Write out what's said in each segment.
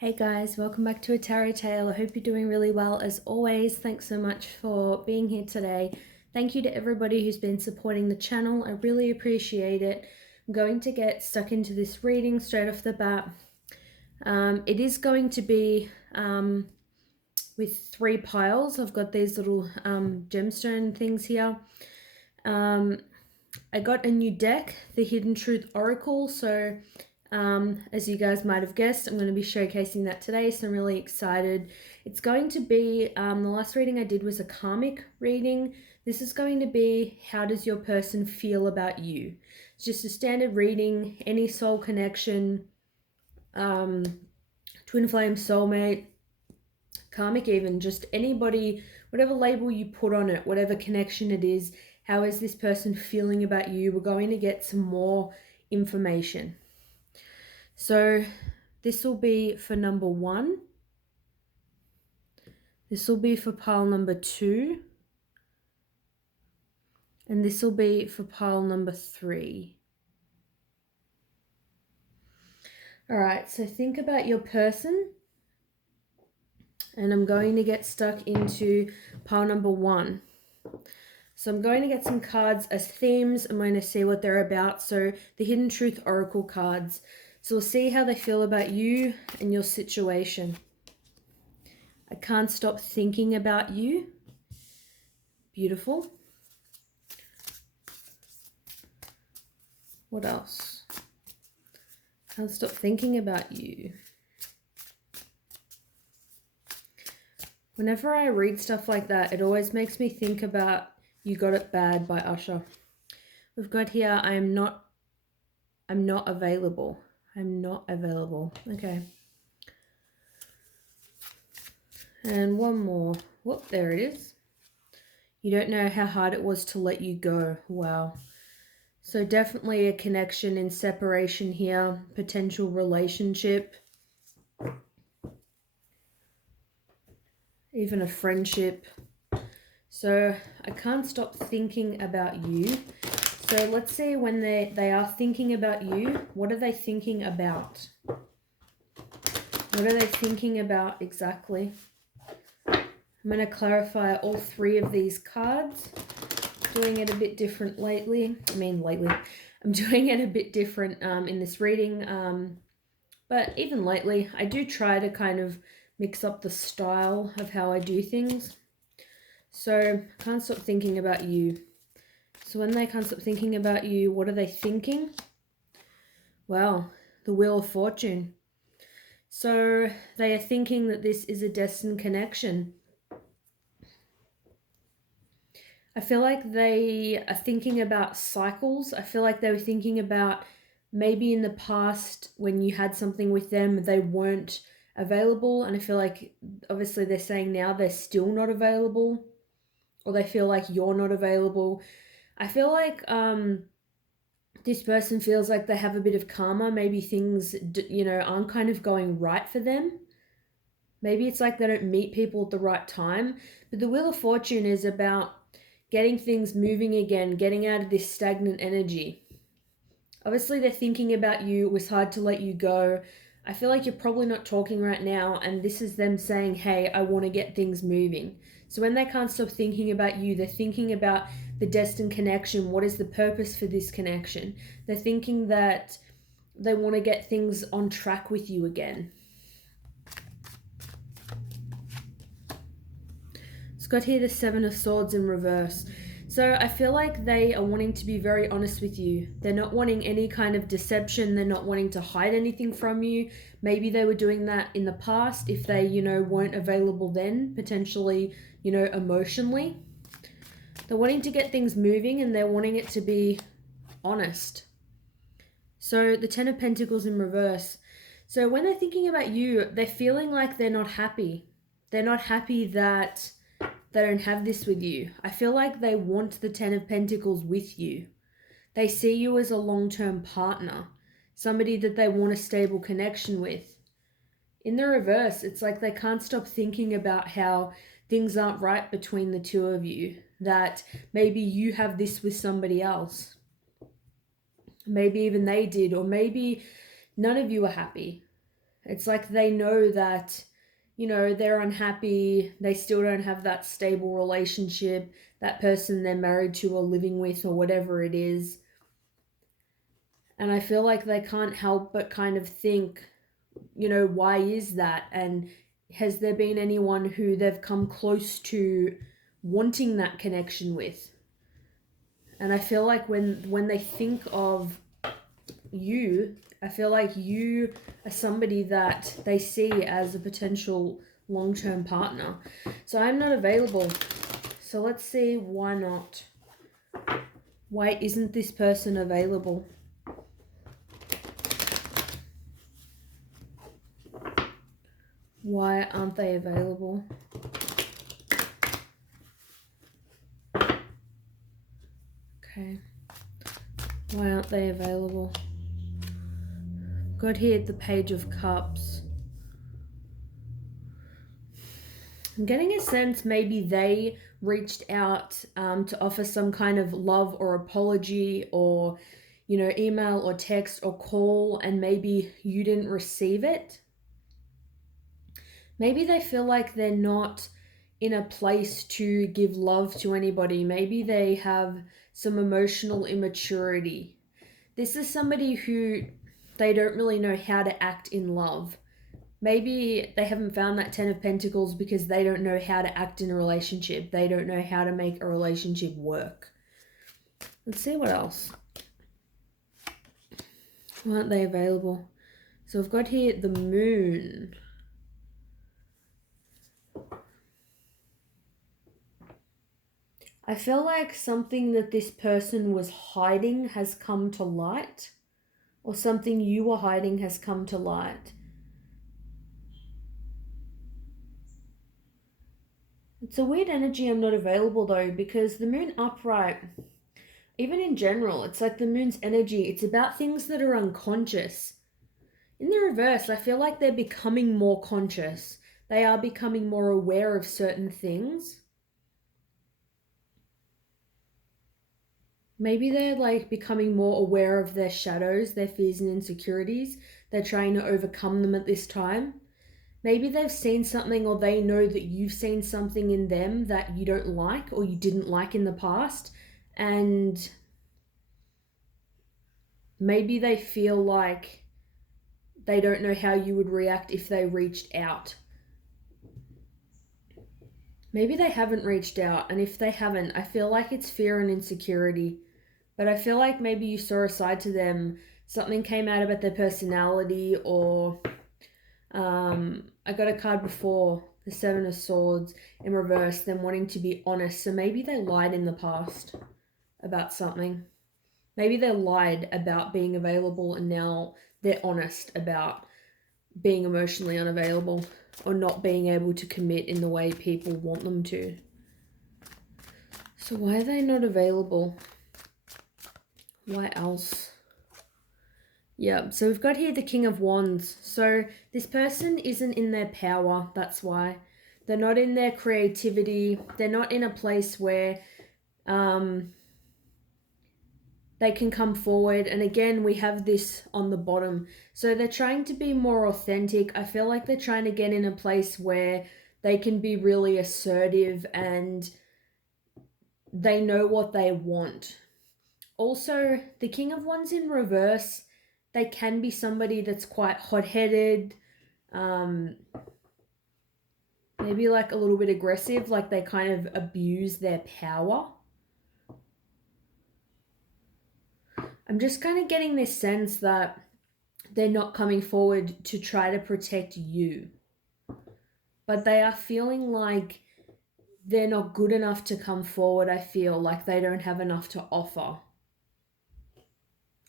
Hey guys, welcome back to A Tarot Tale. I hope you're doing really well as always. Thanks so much for being here today. Thank you to everybody who's been supporting the channel. I really appreciate it. I'm going to get stuck into this reading straight off the bat. It is going to be with 3 piles. I've got these little gemstone things here. I got a new deck, the Hidden Truth Oracle, so as you guys might have guessed, I'm going to be showcasing that today, so I'm really excited. It's going to be, the last reading I did was a karmic reading. This is going to be, how does your person feel about you? It's just a standard reading, any soul connection, twin flame, soulmate, karmic even, just anybody, whatever label you put on it, whatever connection it is, how is this person feeling about you? We're going to get some more information. So this will be for number 1. This will be for pile number 2. And this will be for pile number 3. All right, so think about your person. And I'm going to get stuck into pile number 1. So I'm going to get some cards as themes. I'm going to see what they're about. So the Hidden Truth Oracle cards. So we'll see how they feel about you and your situation. I can't stop thinking about you. Beautiful. What else? Can't stop thinking about you. Whenever I read stuff like that, it always makes me think about You Got It Bad by Usher. We've got here, I'm not available. I'm not available. Okay. And one more. Whoop, there it is. You don't know how hard it was to let you go. Wow. So definitely a connection in separation here. Potential relationship. Even a friendship. So I can't stop thinking about you. So let's see when they are thinking about you, what are they thinking about? What are they thinking about exactly? I'm going to clarify all 3 of these cards. Doing it a bit different lately. I'm doing it a bit different in this reading. But even lately, I do try to kind of mix up the style of how I do things. So I can't stop thinking about you. So when they can't stop thinking about you, what are they thinking? Well, the Wheel of Fortune. So they are thinking that this is a destined connection. I feel like they are thinking about cycles. I feel like they were thinking about maybe in the past when you had something with them, they weren't available. And I feel like obviously they're saying now they're still not available, or they feel like you're not available. I feel like this person feels like they have a bit of karma. Maybe things, aren't kind of going right for them. Maybe it's like they don't meet people at the right time. But the Wheel of Fortune is about getting things moving again, getting out of this stagnant energy. Obviously, they're thinking about you. It was hard to let you go. I feel like you're probably not talking right now, and this is them saying, hey, I want to get things moving. So when they can't stop thinking about you, they're thinking about the destined connection. What is the purpose for this connection? They're thinking that they want to get things on track with you again. It's got here the 7 of Swords in reverse. So I feel like they are wanting to be very honest with you. They're not wanting any kind of deception. They're not wanting to hide anything from you. Maybe they were doing that in the past if they, weren't available then, potentially, emotionally. They're wanting to get things moving and they're wanting it to be honest. So the 10 of Pentacles in reverse. So when they're thinking about you, they're feeling like they're not happy. They're not happy that they don't have this with you. I feel like they want the 10 of Pentacles with you. They see you as a long-term partner, somebody that they want a stable connection with. In the reverse, it's like they can't stop thinking about how things aren't right between the two of you, that maybe you have this with somebody else. Maybe even they did, or maybe none of you are happy. It's like they know that, they're unhappy, they still don't have that stable relationship, that person they're married to or living with or whatever it is. And I feel like they can't help but kind of think, why is that? And has there been anyone who they've come close to wanting that connection with? And I feel like when they think of you, I feel like you are somebody that they see as a potential long-term partner. So I'm not available. So let's see, why not? Why isn't this person available? Why aren't they available? Okay. Why aren't they available? Got here the Page of Cups. I'm getting a sense maybe they reached out to offer some kind of love or apology or, email or text or call, and maybe you didn't receive it. Maybe they feel like they're not in a place to give love to anybody. Maybe they have some emotional immaturity. This is somebody who they don't really know how to act in love. Maybe they haven't found that 10 of Pentacles because they don't know how to act in a relationship. They don't know how to make a relationship work. Let's see what else. Why aren't they available? So I've got here the Moon. I feel like something that this person was hiding has come to light, or something you were hiding has come to light. It's a weird energy. I'm not available though, because the Moon upright, even in general, it's like the Moon's energy. It's about things that are unconscious. In the reverse, I feel like they're becoming more conscious. They are becoming more aware of certain things. Maybe they're like becoming more aware of their shadows, their fears and insecurities. They're trying to overcome them at this time. Maybe they've seen something, or they know that you've seen something in them that you don't like or you didn't like in the past. And maybe they feel like they don't know how you would react if they reached out. Maybe they haven't reached out, and if they haven't, I feel like it's fear and insecurity. But I feel like maybe you saw a side to them, something came out about their personality, or I got a card before, the Seven of Swords in reverse, them wanting to be honest. So maybe they lied in the past about something. Maybe they lied about being available and now they're honest about being emotionally unavailable or not being able to commit in the way people want them to. So why are they not available? Why else? Yeah, so we've got here the King of Wands. So this person isn't in their power, that's why. They're not in their creativity. They're not in a place where they can come forward. And again, we have this on the bottom. So they're trying to be more authentic. I feel like they're trying to get in a place where they can be really assertive and they know what they want. Also, the King of Wands in reverse, they can be somebody that's quite hot-headed, maybe like a little bit aggressive, like they kind of abuse their power. I'm just kind of getting this sense that they're not coming forward to try to protect you, but they are feeling like they're not good enough to come forward. I feel like they don't have enough to offer.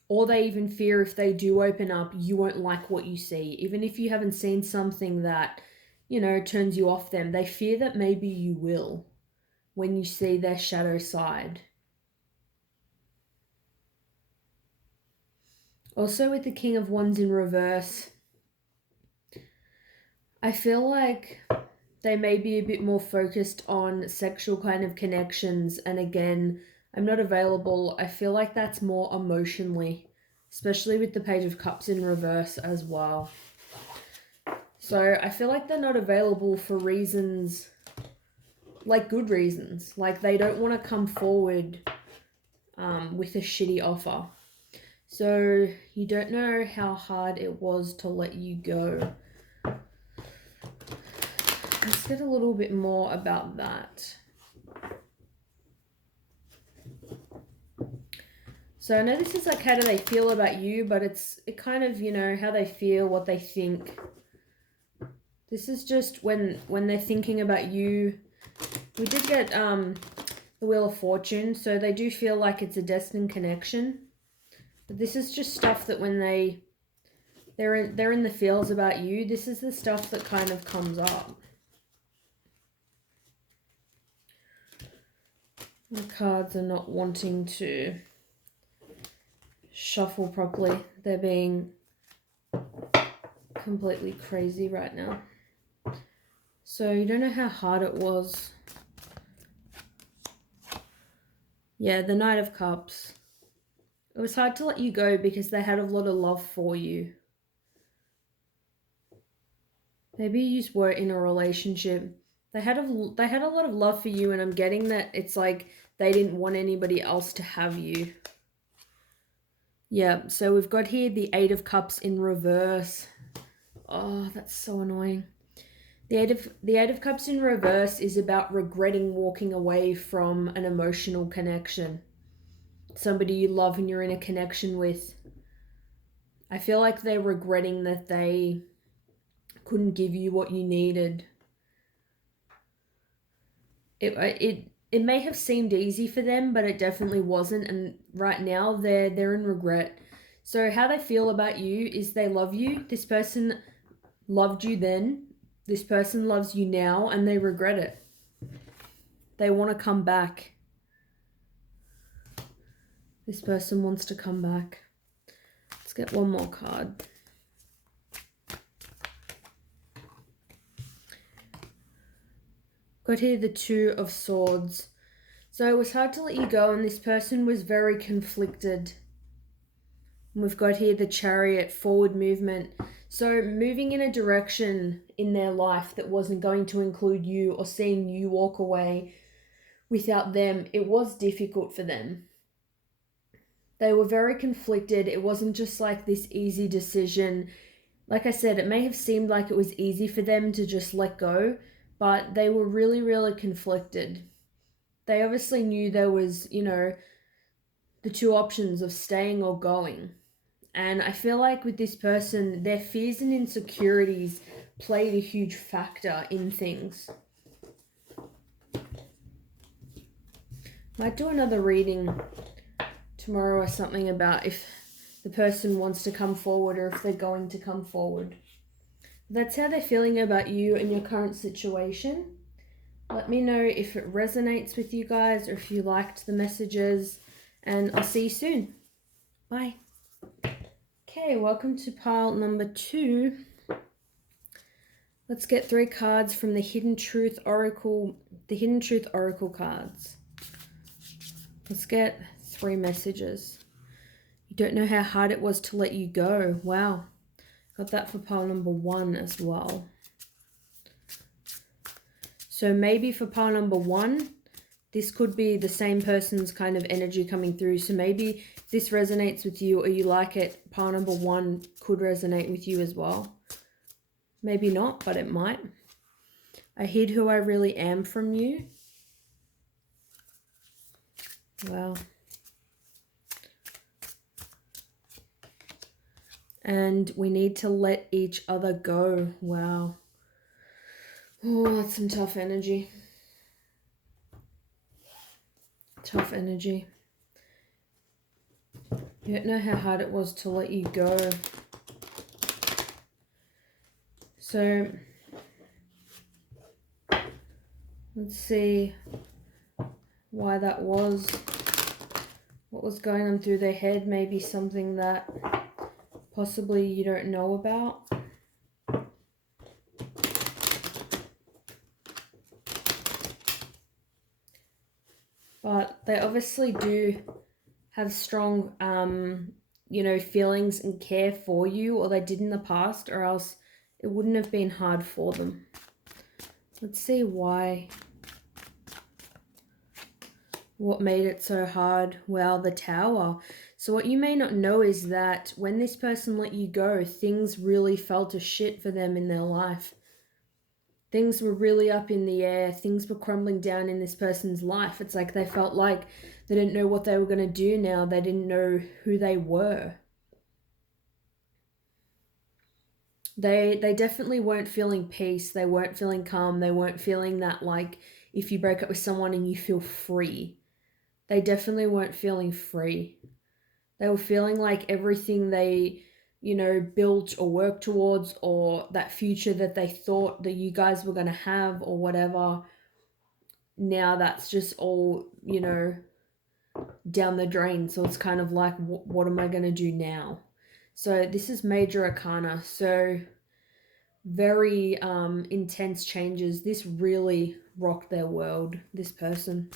Or they even fear if they do open up, you won't like what you see. Even if you haven't seen something that, turns you off them, they fear that maybe you will when you see their shadow side. Also with the King of Wands in reverse, I feel like they may be a bit more focused on sexual kind of connections. And again, I'm not available. I feel like that's more emotionally, especially with the Page of Cups in reverse as well. So I feel like they're not available for reasons, like good reasons. Like they don't want to come forward with a shitty offer. So you don't know how hard it was to let you go. Let's get a little bit more about that. So I know this is like how do they feel about you, but it kind of, you know, how they feel, what they think. This is just when they're thinking about you. We did get the Wheel of Fortune, so they do feel like it's a destined connection. But this is just stuff that when they're in the feels about you, this is the stuff that kind of comes up. The cards are not wanting to shuffle properly. They're being completely crazy right now. So you don't know how hard it was. Yeah, the Knight of Cups. It was hard to let you go because they had a lot of love for you. Maybe you were in a relationship. They had a lot of love for you, and I'm getting that it's like they didn't want anybody else to have you. Yeah, so we've got here the Eight of Cups in reverse. Oh, that's so annoying. The Eight of Cups in reverse is about regretting walking away from an emotional connection. Somebody you love and you're in a connection with. I feel like they're regretting that they couldn't give you what you needed. It may have seemed easy for them, but it definitely wasn't, and right now they're in regret. So how they feel about you is they love you. This person loved you then. This person loves you now, and they regret it. They want to come back. This person wants to come back. Let's get one more card. Got here the Two of Swords. So it was hard to let you go, and this person was very conflicted. And we've got here the Chariot, forward movement. So moving in a direction in their life that wasn't going to include you, or seeing you walk away without them, it was difficult for them. They were very conflicted. It wasn't just like this easy decision. Like I said, it may have seemed like it was easy for them to just let go, but they were really, really conflicted. They obviously knew there was, you know, the two options of staying or going. And I feel like with this person, their fears and insecurities played a huge factor in things. Might do another reading tomorrow or something about if the person wants to come forward or if they're going to come forward. That's how they're feeling about you and your current situation. Let me know if it resonates with you guys or if you liked the messages, and I'll see you soon. Bye. Okay, welcome to pile number 2. Let's get 3 cards from the Hidden Truth Oracle, cards. Let's get 3 messages. You don't know how hard it was to let you go. Wow. Got that for pile number 1 as well. So maybe for pile number 1, this could be the same person's kind of energy coming through. So maybe this resonates with you or you like it. Pile number 1 could resonate with you as well. Maybe not, but it might. I hid who I really am from you. Wow. And we need to let each other go. Wow. Oh, that's some tough energy. Tough energy. You don't know how hard it was to let you go. So, let's see why that was. What was going on through their head? Maybe something that possibly you don't know about. But they obviously do have strong, you know, feelings and care for you, or they did in the past, or else It wouldn't have been hard for them. Let's see why. What made it so hard? Well, the Tower. So what you may not know is that when this person let you go, things really fell to shit for them in their life. Things were really up in the air. Things were crumbling down in this person's life. It's like they felt like they didn't know what they were going to do now. They didn't know who they were. They definitely weren't feeling peace. They weren't feeling calm. They weren't feeling that, like, if you break up with someone and you feel free. They definitely weren't feeling free. They were feeling like everything they, built or worked towards, or that future that they thought that you guys were going to have or whatever, now that's just all, down the drain. So it's kind of like, what am I going to do now? So this is Major Arcana. So very intense changes. This really rocked their world, this person.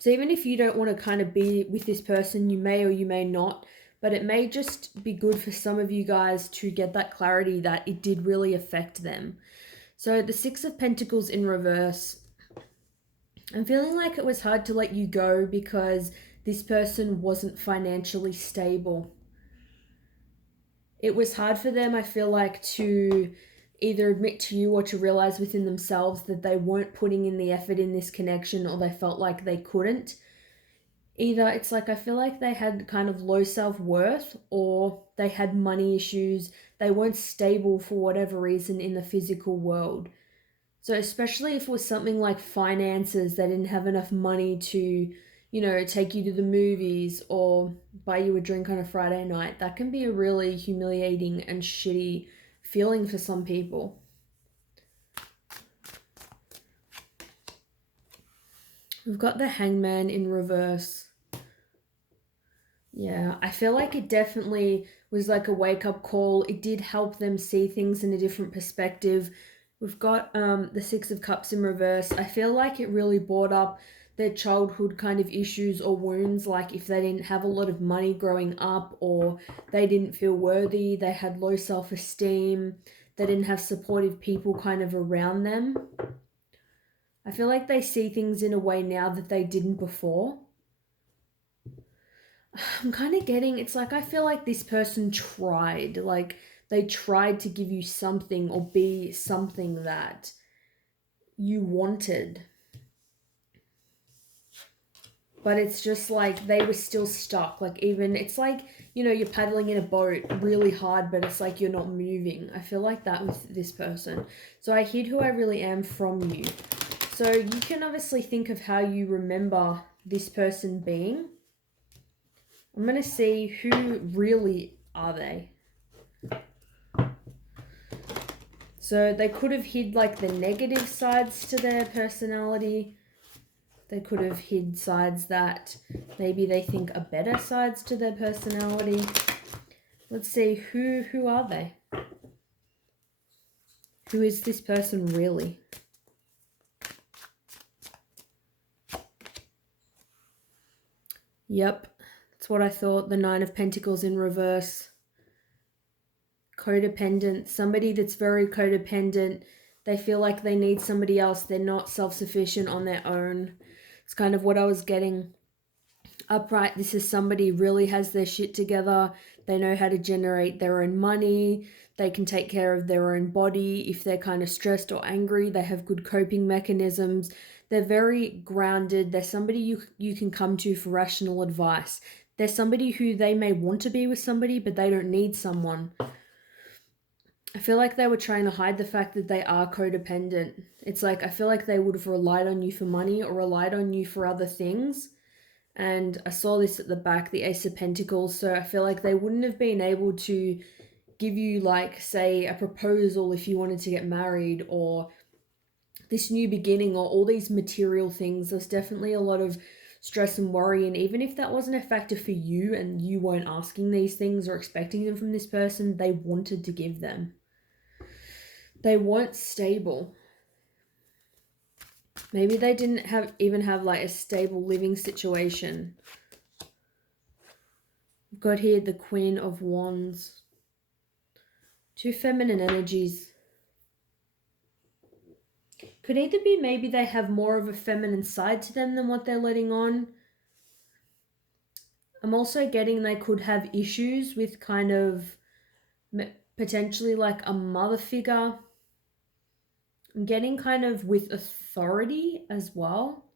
So even if you don't want to kind of be with this person, you may or you may not, but it may just be good for some of you guys to get that clarity that it did really affect them. So the Six of Pentacles in reverse. I'm feeling like it was hard to let you go because this person wasn't financially stable. It was hard for them, I feel like, to either admit to you or to realize within themselves that they weren't putting in the effort in this connection, or they felt like they couldn't. Either it's like, I feel like they had kind of low self-worth, or they had money issues. They weren't stable for whatever reason in the physical world. So especially if it was something like finances, they didn't have enough money to, take you to the movies or buy you a drink on a Friday night. That can be a really humiliating and shitty feeling for some people. We've got the Hangman in reverse. Yeah, I feel like it definitely was like a wake-up call. It did help them see things in a different perspective. We've got the Six of Cups in reverse. I feel like it really brought up their childhood kind of issues or wounds, like if they didn't have a lot of money growing up, or they didn't feel worthy, they had low self-esteem, they didn't have supportive people kind of around them. I feel like they see things in a way now that they didn't before. I'm kind of getting, it's like, I feel like this person tried, like they tried to give you something or be something that you wanted. But it's just like they were still stuck. Like, even, it's like, you're paddling in a boat really hard, but it's like you're not moving. I feel like that with this person. So I hid who I really am from you. So you can obviously think of how you remember this person being. I'm going to see who really are they. So they could have hid like the negative sides to their personality. They could have hid sides that maybe they think are better sides to their personality. Let's see, who are they? Who is this person really? Yep, that's what I thought. The Nine of Pentacles in reverse. Codependent. Somebody that's very codependent. They feel like they need somebody else. They're not self-sufficient on their own. It's kind of what I was getting. Upright, this is somebody really has their shit together. They know how to generate their own money. They can take care of their own body. If they're kind of stressed or angry, they have good coping mechanisms. They're very grounded. They're somebody you can come to for rational advice. They're somebody who they may want to be with somebody, but they don't need someone. I feel like they were trying to hide the fact that they are codependent. It's like, I feel like they would have relied on you for money or relied on you for other things. And I saw this at the back, the Ace of Pentacles. So I feel like they wouldn't have been able to give you, like, say, a proposal if you wanted to get married, or this new beginning, or all these material things. There's definitely a lot of stress and worry. And even if that wasn't a factor for you and you weren't asking these things or expecting them from this person, they wanted to give them. They weren't stable. Maybe they didn't even have like a stable living situation. We've got here the Queen of Wands. Two feminine energies. Could either be maybe they have more of a feminine side to them than what they're letting on. I'm also getting they could have issues with kind of potentially like a mother figure. I'm getting kind of with authority as well.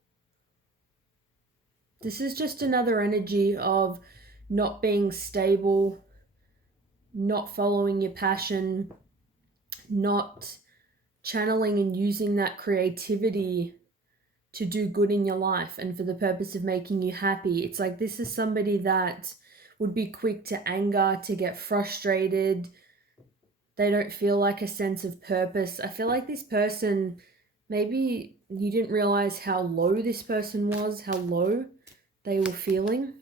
This is just another energy of not being stable, not following your passion, not channeling and using that creativity to do good in your life and for the purpose of making you happy. It's like this is somebody that would be quick to anger, to get frustrated. They don't feel like a sense of purpose. I feel like this person, maybe you didn't realize how low this person was, how low they were feeling.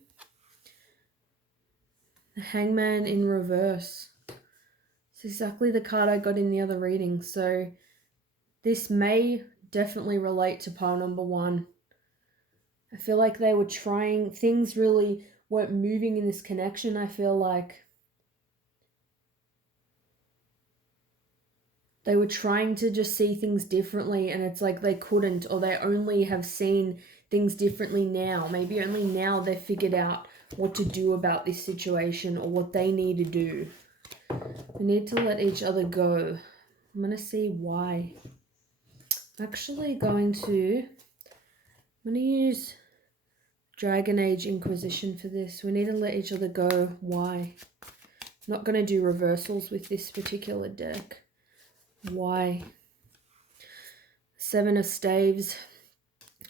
The Hangman in reverse. It's exactly the card I got in the other reading. So this may definitely relate to pile number 1. I feel like they were trying, things really weren't moving in this connection. I feel like they were trying to just see things differently, and it's like they couldn't, or they only have seen things differently now. Maybe only now they've figured out what to do about this situation or what they need to do. They need to let each other go. I'm going to see why. I'm actually going to use Dragon Age Inquisition for this. We need to let each other go. Why? I'm not going to do reversals with this particular deck. Why? Seven of Staves.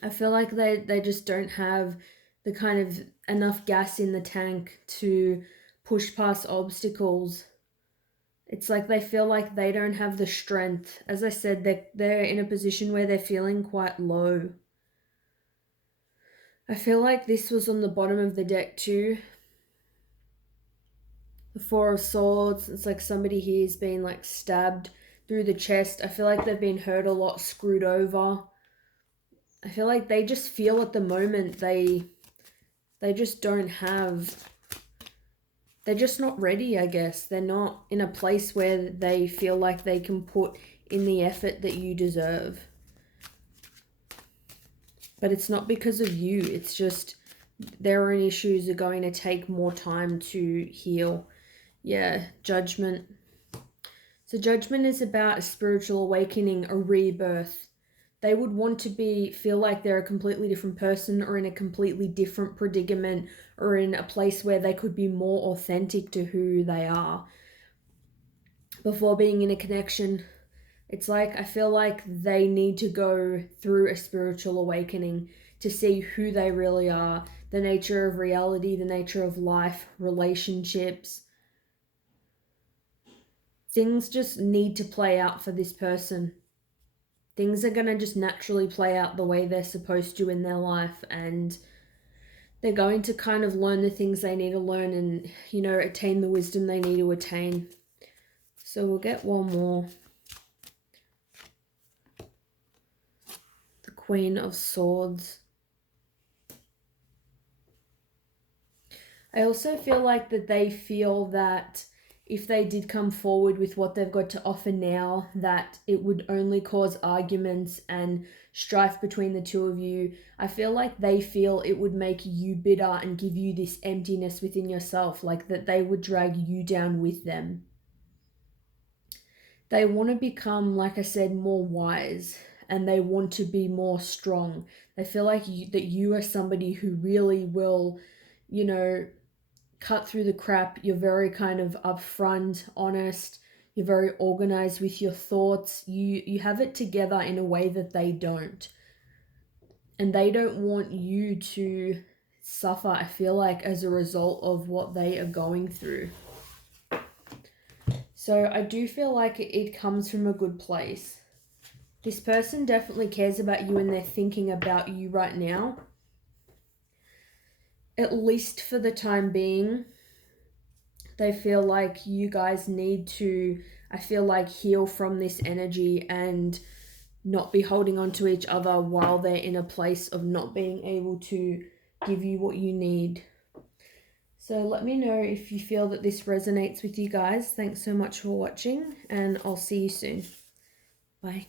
I feel like they just don't have the kind of enough gas in the tank to push past obstacles. It's like they feel like they don't have the strength. As I said, they're in a position where they're feeling quite low. I feel like this was on the bottom of the deck too. The Four of Swords. It's like somebody here's been like stabbed through the chest. I feel like they've been hurt a lot, screwed over. I feel like they just feel at the moment they just don't have, they're just not ready, I guess. They're not in a place where they feel like they can put in the effort that you deserve. But it's not because of you. It's just their own issues are going to take more time to heal. Yeah, Judgment. So Judgment is about a spiritual awakening, a rebirth. They would want to feel like they're a completely different person or in a completely different predicament or in a place where they could be more authentic to who they are before being in a connection. It's like, I feel like they need to go through a spiritual awakening to see who they really are, the nature of reality, the nature of life, relationships. Things just need to play out for this person. Things are going to just naturally play out the way they're supposed to in their life, and they're going to kind of learn the things they need to learn and, you know, attain the wisdom they need to attain. So we'll get one more. The Queen of Swords. I also feel like that they feel that if they did come forward with what they've got to offer now, that it would only cause arguments and strife between the two of you. I feel like they feel it would make you bitter and give you this emptiness within yourself, like that they would drag you down with them. They want to become, like I said, more wise, and they want to be more strong. They feel like that you are somebody who really will, you know, cut through the crap. You're very kind of upfront, honest. You're very organized with your thoughts. You have it together in a way that they don't. And they don't want you to suffer, I feel like, as a result of what they are going through. So I do feel like it comes from a good place. This person definitely cares about you and they're thinking about you right now. At least for the time being. They feel like you guys need to, I feel like, heal from this energy and not be holding on to each other while they're in a place of not being able to give you what you need. So let me know if you feel that this resonates with you guys. Thanks so much for watching, and I'll see you soon. Bye.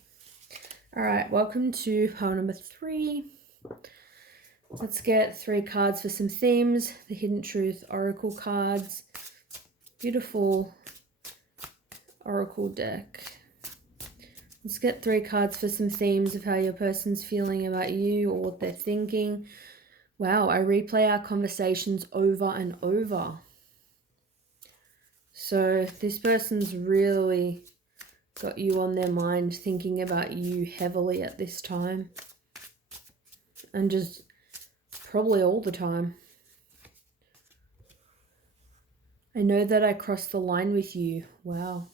All right, welcome to pile number 3. Let's get 3 cards for some themes. The Hidden Truth Oracle cards. Beautiful Oracle deck. Let's get 3 cards for some themes of how your person's feeling about you or what they're thinking. Wow, I replay our conversations over and over. So this person's really got you on their mind, thinking about you heavily at this time. And just probably all the time. I know that I crossed the line with you. Wow.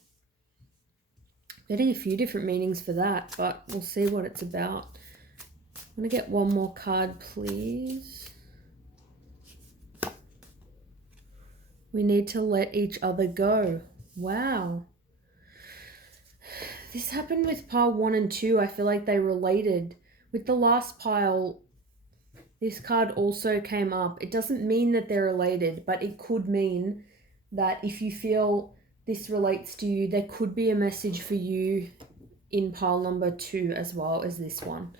Getting a few different meanings for that, but we'll see what it's about. I'm going to get one more card, please. We need to let each other go. Wow. This happened with pile 1 and 2. I feel like they related. With the last pile, this card also came up. It doesn't mean that they're related, but it could mean that if you feel this relates to you, there could be a message for you in pile number 2 as well as this one.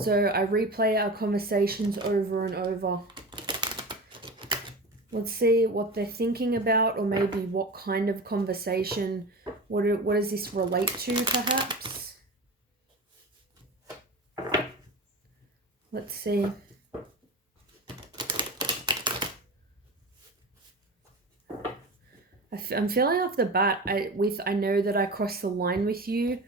So I replay our conversations over and over. Let's see what they're thinking about, or maybe what kind of conversation. What does this relate to, perhaps? Let's see. I'm feeling off the bat, I know that I crossed the line with you,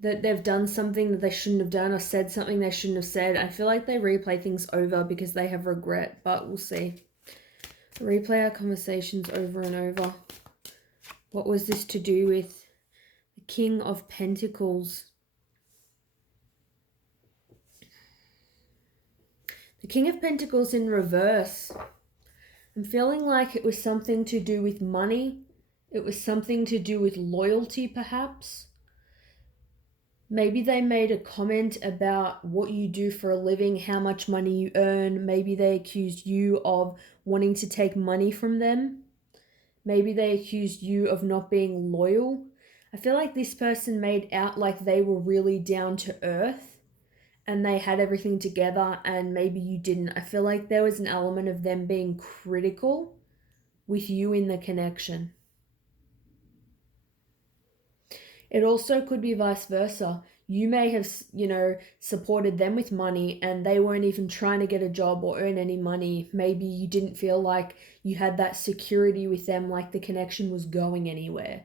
that they've done something that they shouldn't have done or said something they shouldn't have said. I feel like they replay things over because they have regret, but we'll see. Replay our conversations over and over. What was this to do with? The King of Pentacles. The King of Pentacles in reverse. I'm feeling like it was something to do with money. It was something to do with loyalty, perhaps. Maybe they made a comment about what you do for a living, how much money you earn. Maybe they accused you of wanting to take money from them. Maybe they accused you of not being loyal. I feel like this person made out like they were really down to earth and they had everything together, and maybe you didn't. I feel like there was an element of them being critical with you in the connection. It also could be vice versa. You may have, supported them with money and they weren't even trying to get a job or earn any money. Maybe you didn't feel like you had that security with them, like the connection was going anywhere.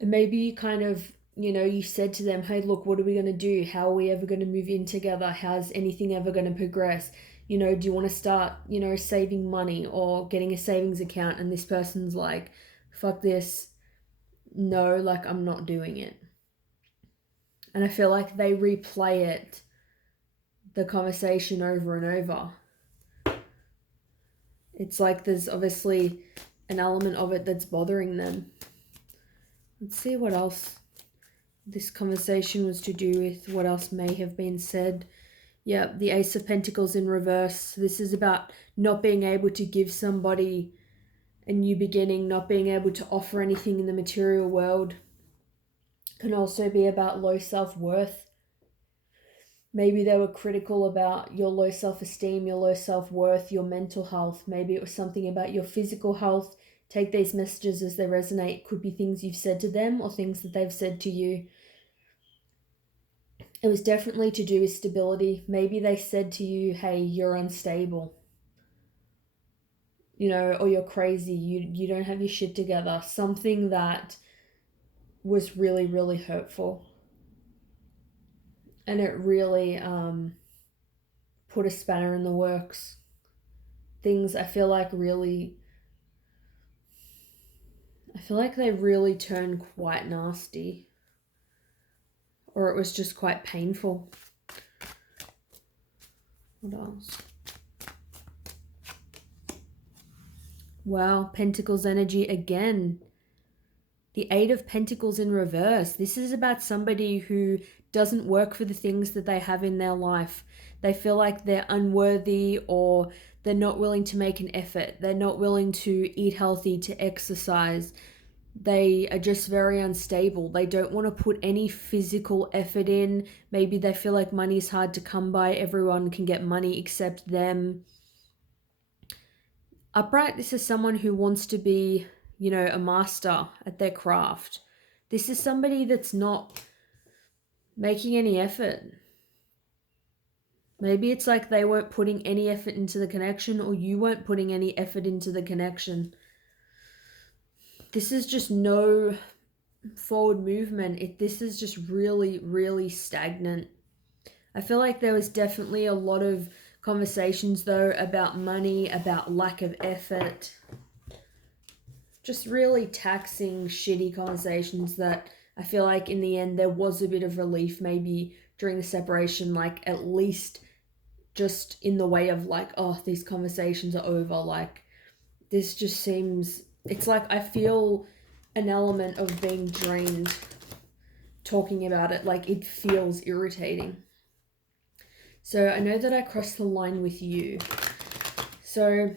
And maybe you kind of, you said to them, hey, look, what are we going to do? How are we ever going to move in together? How's anything ever going to progress? Do you want to start, saving money or getting a savings account? And this person's like, fuck this. No, like, I'm not doing it. And I feel like they replay the conversation over and over. It's like there's obviously an element of it that's bothering them. Let's see what else this conversation was to do with, what else may have been said. Yeah, the Ace of Pentacles in reverse. This is about not being able to give somebody a new beginning, not being able to offer anything in the material world. Can also be about low self-worth. Maybe they were critical about your low self-esteem, your low self-worth, your mental health. Maybe it was something about your physical health. Take these messages as they resonate. Could be things you've said to them or things that they've said to you. It was definitely to do with stability. Maybe they said to you, hey, you're unstable. Or you're crazy. You don't have your shit together. Something that was really, really hurtful. And it really put a spanner in the works. Things I feel like they really turned quite nasty. Or it was just quite painful. What else? Wow, Pentacles energy again. The Eight of Pentacles in reverse. This is about somebody who doesn't work for the things that they have in their life. They feel like they're unworthy, or They're not willing to make an effort. They're not willing to eat healthy, to exercise. They are just very unstable. They don't want to put any physical effort in. Maybe they feel like money is hard to come by. Everyone can get money except them. Upright, this is someone who wants to be, a master at their craft. This is somebody that's not making any effort. Maybe it's like they weren't putting any effort into the connection, or you weren't putting any effort into the connection. This is just no forward movement. This is just really, really stagnant. I feel like there was definitely a lot of conversations though about money, about lack of effort. Just really taxing, shitty conversations that I feel like in the end there was a bit of relief maybe during the separation, like at least just in the way of like, oh, these conversations are over. Like this just seems, it's like I feel an element of being drained talking about it. Like it feels irritating. So I know that I crossed the line with you. So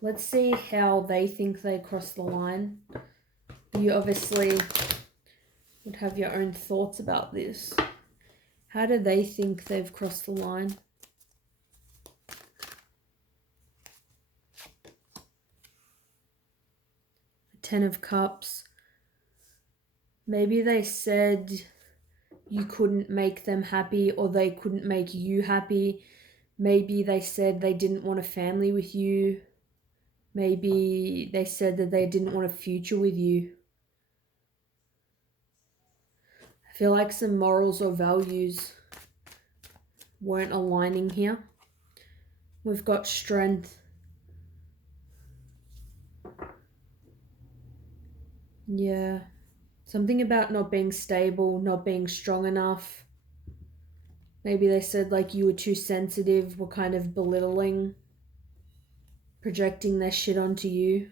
let's see how they think they crossed the line. You obviously would have your own thoughts about this. How do they think they've crossed the line? Ten of Cups. Maybe they said you couldn't make them happy, or they couldn't make you happy. Maybe they said they didn't want a family with you. Maybe they said that they didn't want a future with you. I feel like some morals or values weren't aligning here. We've got Strength. Yeah. Something about not being stable, not being strong enough. Maybe they said like you were too sensitive, were kind of belittling, projecting their shit onto you.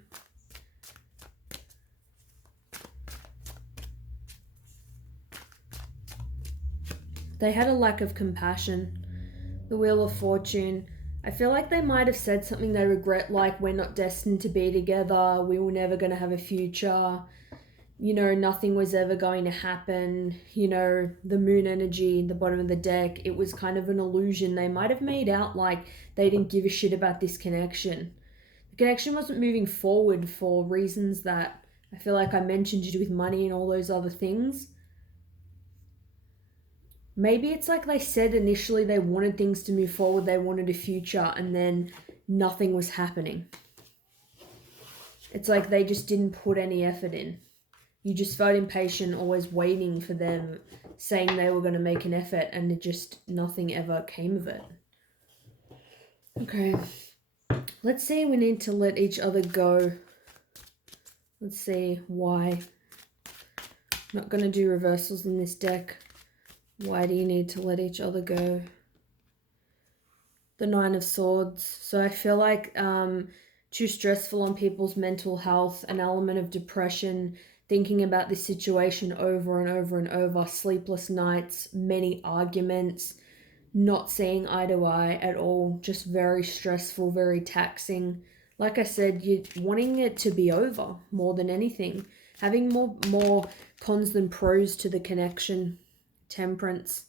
They had a lack of compassion. The Wheel of Fortune. I feel like they might have said something they regret, like we're not destined to be together, we were never going to have a future, nothing was ever going to happen, the moon energy, the bottom of the deck, it was kind of an illusion. They might have made out like they didn't give a shit about this connection. The connection wasn't moving forward for reasons that I feel like I mentioned, to do with money and all those other things. Maybe it's like they said initially they wanted things to move forward, they wanted a future, and then nothing was happening. It's like they just didn't put any effort in. You just felt impatient, always waiting for them, saying they were going to make an effort, and it just nothing ever came of it. Okay. Let's say we need to let each other go. Let's see why. I'm not going to do reversals in this deck. Why do you need to let each other go? The Nine of Swords. So I feel like too stressful on people's mental health, an element of depression, thinking about this situation over and over and over, sleepless nights, many arguments, not seeing eye to eye at all, just very stressful, very taxing. Like I said, you're wanting it to be over more than anything. Having more cons than pros to the connection. Temperance.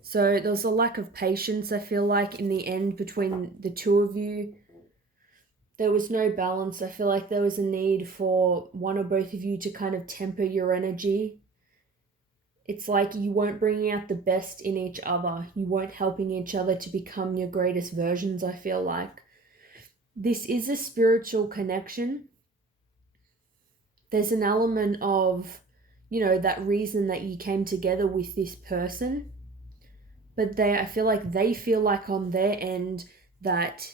So there was a lack of patience, I feel like, in the end between the two of you. There was no balance. I feel like there was a need for one or both of you to kind of temper your energy. It's like you weren't bringing out the best in each other. You weren't helping each other to become your greatest versions, I feel like. This is a spiritual connection. There's an element of, that reason that you came together with this person. But I feel like on their end that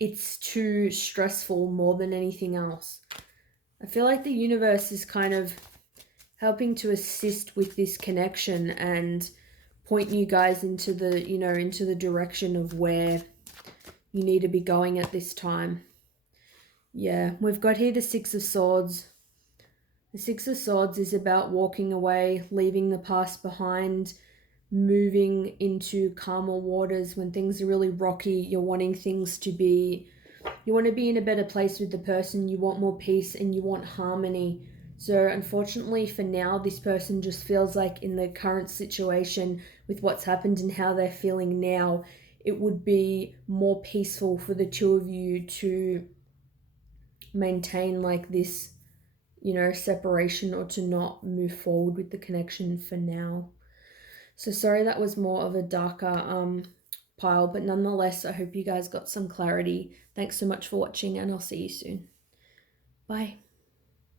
it's too stressful more than anything else. I feel like the universe is kind of helping to assist with this connection and point you guys into the, into the direction of where you need to be going at this time. Yeah, we've got here the Six of Swords. The Six of Swords is about walking away, leaving the past behind, moving into calmer waters, when things are really rocky, you're wanting things to be, you want to be in a better place with the person, you want more peace and you want harmony. So unfortunately for now, this person just feels like in the current situation with what's happened and how they're feeling now, it would be more peaceful for the two of you to maintain like this, separation, or to not move forward with the connection for now. So sorry that was more of a darker pile, but nonetheless, I hope you guys got some clarity. Thanks so much for watching, and I'll see you soon. Bye.